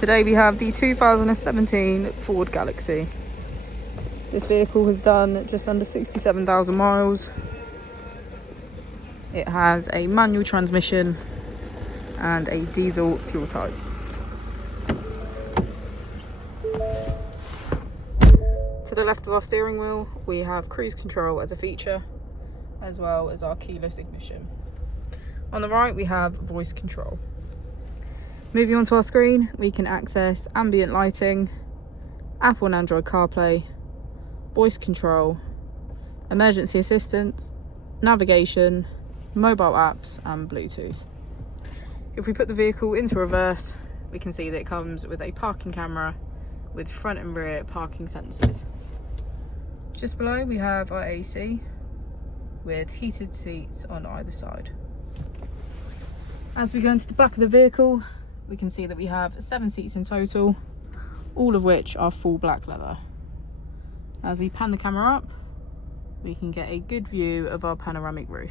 Today we have the 2017 Ford Galaxy. This vehicle has done just under 67,000 miles. It has a manual transmission and a diesel fuel type. To the left of our steering wheel, we have cruise control as a feature, as well as our keyless ignition. On the right, we have voice control. Moving on to our screen, we can access ambient lighting, Apple and Android CarPlay, voice control, emergency assistance, navigation, mobile apps and Bluetooth. If we put the vehicle into reverse, we can see that it comes with a parking camera with front and rear parking sensors. Just below we have our AC with heated seats on either side. As we go into the back of the vehicle, we can see that we have 7 seats in total, all of which are full black leather. As we pan the camera up, we can get a good view of our panoramic roof.